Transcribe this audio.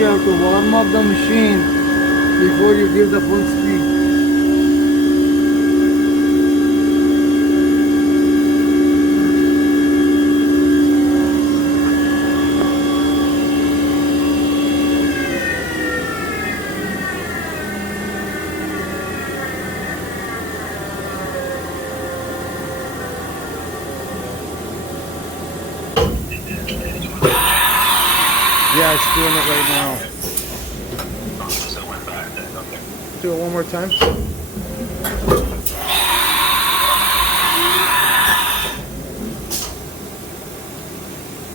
you have to warm up the machine before you give the full speed. Yeah, it's doing it right now. Do it one more time.